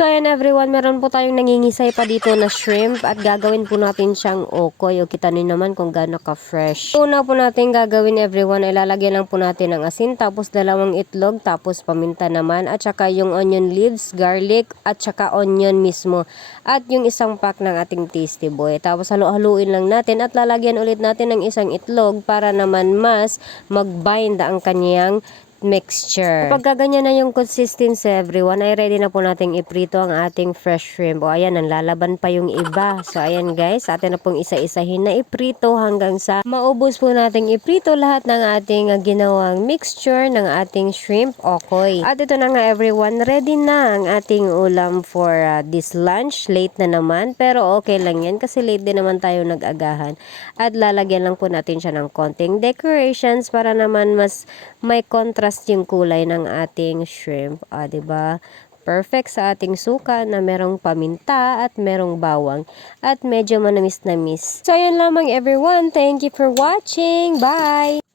So ayan everyone, meron po tayong nangingisay pa dito na shrimp at gagawin po natin siyang okoy. O kita nyo naman kung gaano ka-fresh. Una po natin gagawin everyone, ilalagyan lang po natin ng asin, tapos dalawang itlog, tapos paminta naman, at saka yung onion leaves, garlic, at saka onion mismo. At yung isang pack ng ating tasty boy. Tapos halu-haluin lang natin at lalagyan ulit natin ng isang itlog para naman mas mag-bind ang kanyang mixture. Kapag ganyan na yung consistency everyone, ay ready na po nating iprito ang ating fresh shrimp. O ayan, nanlalaban pa yung iba. So ayan guys, atin na pong isa-isahin na iprito hanggang sa maubos po nating iprito lahat ng ating ginawang mixture ng ating shrimp okoy. At ito na nga everyone, ready na ang ating ulam for this lunch. Late na naman, pero okay lang yan kasi late din naman tayo nag-agahan. At lalagyan lang po natin siya ng konting decorations para naman mas may contrast yung kulay ng ating shrimp. Diba? Perfect sa ating suka na merong paminta at merong bawang at medyo manamis-namis. So, yun lamang everyone. Thank you for watching. Bye!